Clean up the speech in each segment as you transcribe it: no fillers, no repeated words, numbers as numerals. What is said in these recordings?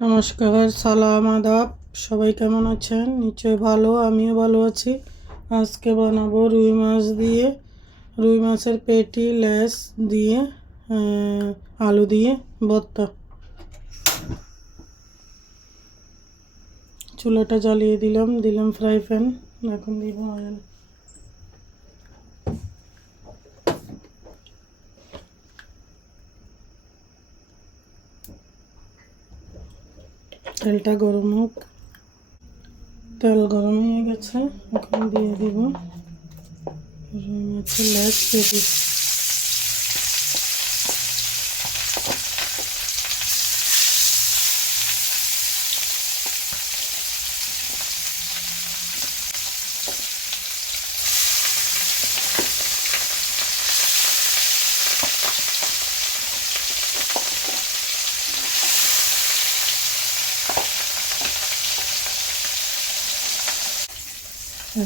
নমস্কার, সালাম, আদাব। সবাই কেমন আছেন? নিশ্চয়ই ভালো, আমিও ভালো আছি। আজকে বানাবো রুই মাছের পেটি লেস দিয়ে আলু দিয়ে ভর্তা। চুলাটা জ্বালিয়ে দিলাম ফ্রাই প্যান। এখন দিব অয়েল। তেলটা গরম হোক। তেল গরম হয়ে গেছে, এখন দিয়ে দিব রুই মাছের লেস পেটি।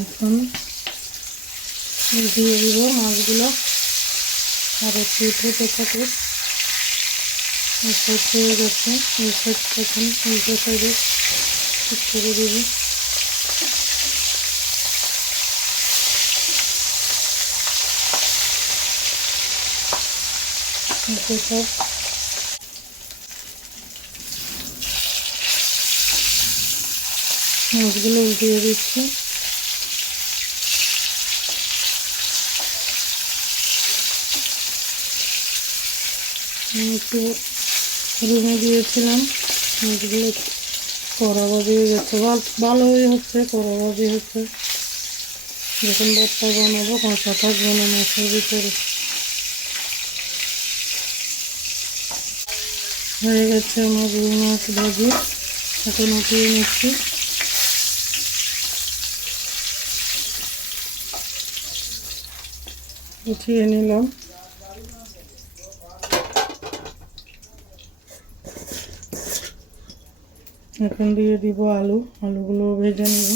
এখন দিয়ে দিব মাছগুলো, আর একটু উঠে থাকে। হয়ে গেছে, এই সাইডটা এখন উল্টো সাইডে ঠিক করে দিব। সব মাছগুলো উল্টিয়ে দিচ্ছি। একটু রুমে দিয়েছিলাম, মাছগুলো কড়া দিয়ে গেছে, ভালোই হচ্ছে, কড়া হচ্ছে। যখন ভর্তা বানাবো কাঁচা থাকবে না মাছের ভিতরে। হয়ে গেছে আমার রুই মাছ ভাজি, এখন উঠিয়ে নিচ্ছি। উঠিয়ে নিলাম। এখন দিয়ে দিব আলুগুলো ভেজে নিব।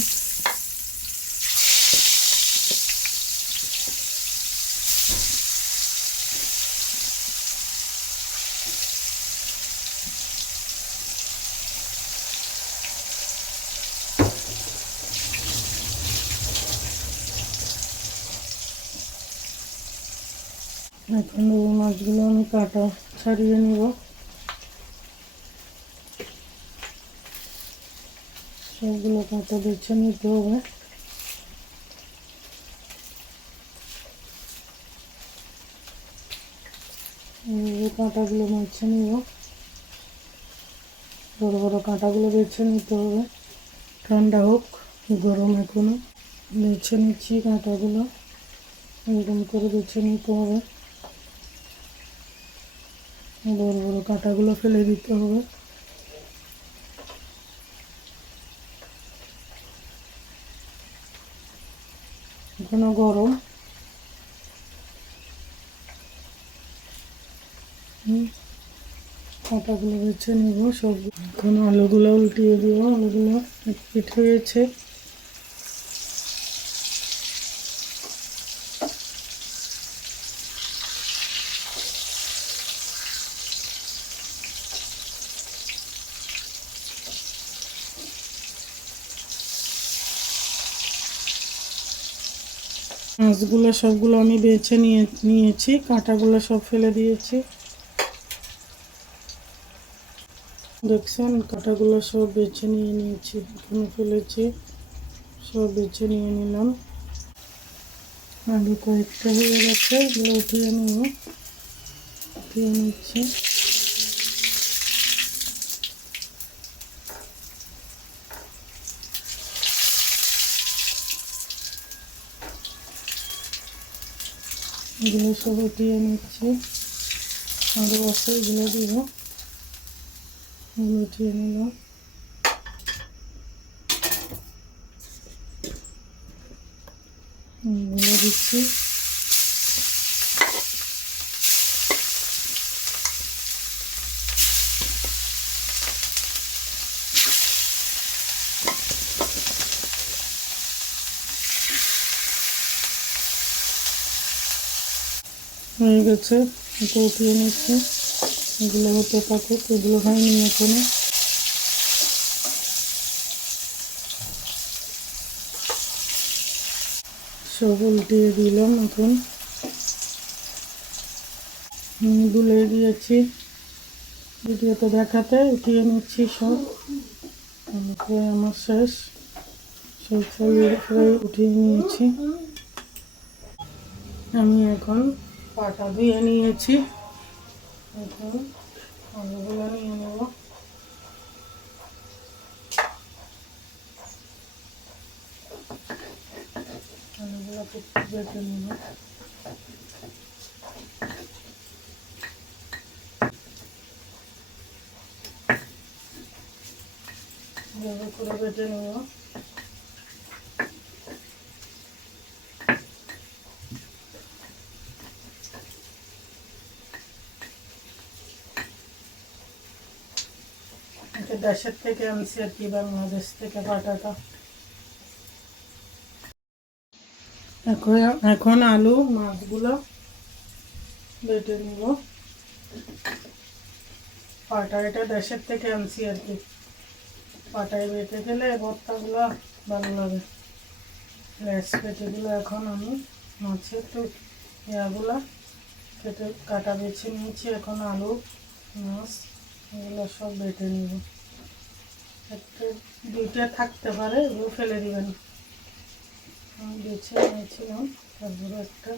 এখন রুই মাছগুলো আমি কাটা ছাড়িয়ে নিব। সবগুলো কাটা বেছে নিতে হবে। কাঁটাগুলো বেছে নিব, বড় বড় কাঁটাগুলো বেছে নিতে হবে। ঠান্ডা হোক, গরম এখনো। বেছে নিচ্ছি কাঁটাগুলো, এরকম করে বেছে নিতে হবে। বড় বড় কাঁটাগুলো ফেলে দিতে হবে। এখনো গরম। কাঁটাগুলো বেছে নিব সব। এখন আলুগুলো উল্টিয়ে দিব। আলুগুলো এক পিঠ হয়েছে। মাছগুলো সবগুলো আমি বেছে নিয়েছি, কাঁটাগুলো সব ফেলে দিয়েছি। দেখছেন, কাঁটাগুলো সব বেছে নিয়েছি, এখানে ফেলেছি, সব বেছে নিলাম। আলু কয়েকটা হয়ে গেছে, এগুলো উঠিয়ে নিচ্ছি। এগুলো সব উঠিয়ে নিচ্ছি। আরও আছে, এগুলো দিব। এগুলো উঠিয়ে নিলাম। এগুলো দিচ্ছি। হয়ে গেছে, এটা উঠিয়ে নিচ্ছি। এগুলো হতে থাকুক, এগুলো হয়নি এখনো। সব উল্টিয়ে দিলাম। এখন ভুলে গিয়েছি ভিডিওতে দেখাতে, উঠিয়ে নিচ্ছি সব। আমার শেষ, সব ফ্রাই উঠিয়ে নিয়েছি। আমি এখন পাটা ধুয়ে নিয়েছি। এখন আলুগুলো নিয়ে নেব। আলুগুলোকে বেটে নেব। এভাবে করে বেটে নেব। এটা দেশের থেকে আনছি আর কি, বাংলাদেশ থেকে পাটাটা। এখন আলু মাছগুলো বেটে নিব। পাটা এটা দেশের থেকে আনছি আর কি, পাটায় বেটে গেলে ভর্তাগুলো ভালো লাগে। লেস পেটিগুলো এখন আমি মাছের একটু ইয়াগুলো কেটে কাটা বেছে নিয়েছি। এখন আলু মাছ এগুলো সব বেটে নিব। একটা দুইটা থাকতে পারে, এগুলো ফেলে দিবেন। আমি বেছে নিয়েছিলাম, তারপরে একটা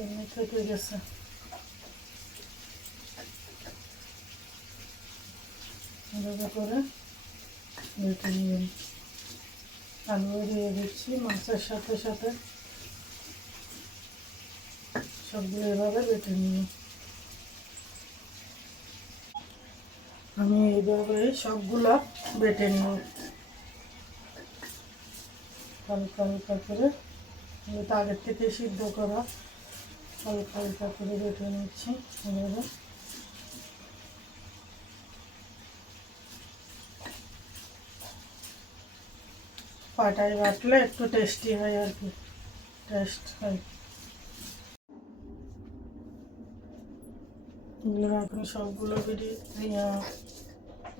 এমনি থেকে গেছে। এভাবে করে বেটে নেবেন। আলু দিয়ে দিচ্ছি মাছের সাথে সাথে, সবগুলো এভাবে বেটে নিব। আমি এইভাবে সবগুলো বেটে নিব হালকা হালকা করে। এটা আগের থেকে সিদ্ধ করা, হালকা হালকা করে বেটে নিচ্ছি এভাবে। পাটায় বাটলে একটু টেস্টি হয় আর কি, টেস্ট হয়। এগুলো এখন সবগুলো বেটে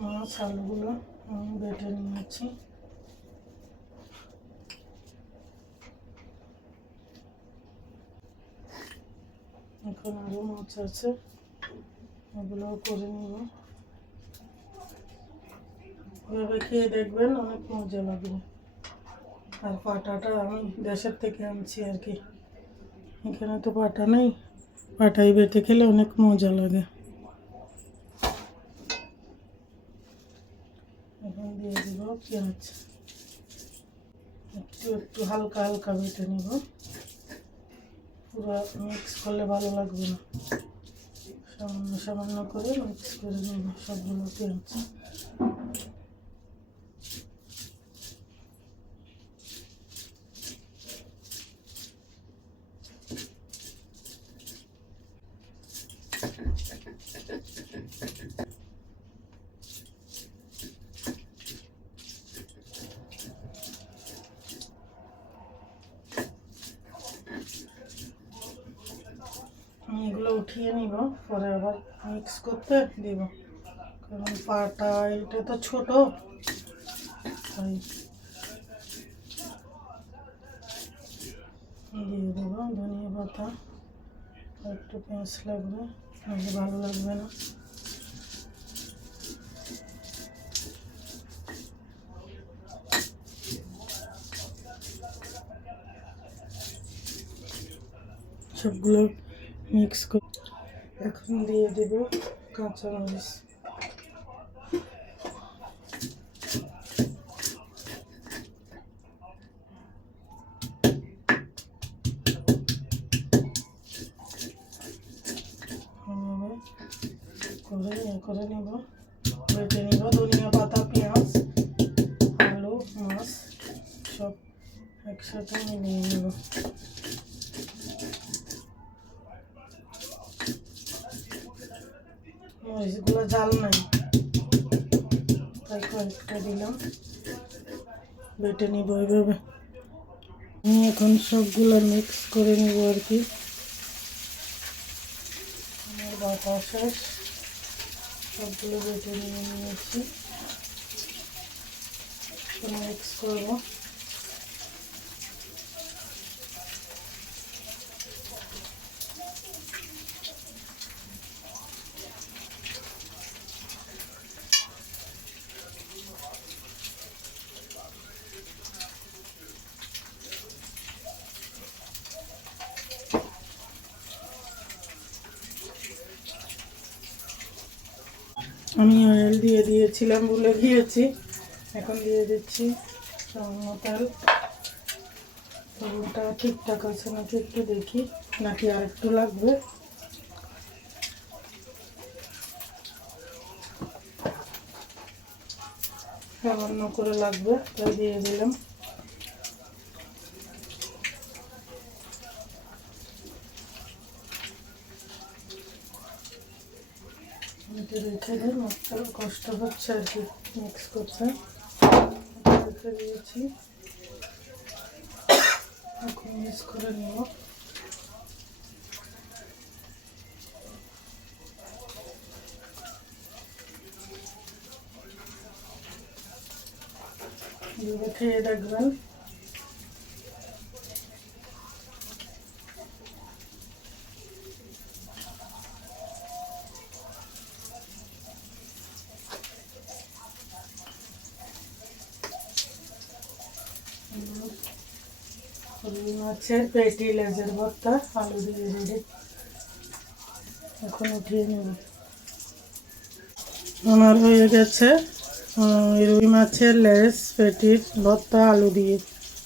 মাছ আলুগুলো আমি বেটে নিয়েছি। এখন আরও মাছ আছে, এগুলোও করে নিব। এভাবে খেয়ে দেখবেন, অনেক মজা লাগবে। আর পাটাটা আমি দেশের থেকে আনছি আর কি, এখানে তো পাটা নেই, পাটাই বেটে খেলে অনেক মজা লাগে। এখন দিয়ে দিব পেঁয়াজ, একটু একটু হালকা হালকা বেটে নিব, পুরো মিক্স করলে ভালো লাগবে না। সামান্য সামান্য করে মিক্স করে নেব সবগুলো পেঁয়াজ। আমি এগুলো উঠিয়ে নিব, পরে আবার মিক্স করতে দিব, কারণ পাটা এটা তো ছোট, তাই দিয়ে দেবো ধনিয়া পাতা। একটু পেঁয়াজ লাগবে, নাহলে ভালো লাগবে না। সবগুলো মিক্স করে এখন দিয়ে দেব কাঁচামরিচ। করে নেব, বেটে নিব ধনিয়া পাতা, পেঁয়াজ, আলু, মাছ সব একসাথে মিলিয়ে নেব। মরিচগুলো ঝাল নাই, তাই কয়েকটা দিলাম। বেটে নিব এইভাবে। আমি এখন সবগুলো মিক্স করে নিব আর কি। আমার বাটা শেষ, সবগুলো বেটে নিয়ে নিয়েছি, মিক্স করব। দিয়ে দিয়েছিলাম, ভুলে গিয়েছি। এখন দিয়ে দিচ্ছি সামান্য তেল। লবণটা ঠিকঠাক আছে নাকি একটু দেখি, নাকি আর একটু লাগবে। সামান্য করে লাগবে, তাই দিয়ে দিলাম। রেখে দিই, মাছটা কষ্ট হচ্ছে আর কি মিক্স করতে, রেখে দিয়েছি। এখন মিক্স করে নেব। খেয়ে দেখবেন। রুই মাছের পেটি লেজের ভর্তা আলু দিয়ে রেডি। এখন উঠিয়ে নেব। আমার হয়ে গেছে রুই মাছের লেজ পেটির ভর্তা আলু দিয়ে।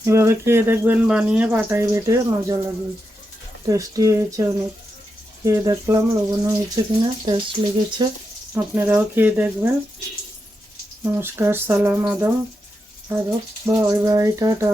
এভাবে খেয়ে দেখবেন, বানিয়ে পাটায় বেটে মজা লাগে, টেস্টি হয়েছে অনেক। খেয়ে দেখলাম লবণ হয়েছে কিনা, টেস্ট লেগেছে। আপনারাও খেয়ে দেখবেন। নমস্কার, সালাম, আদব, বাই বাই, টাটা।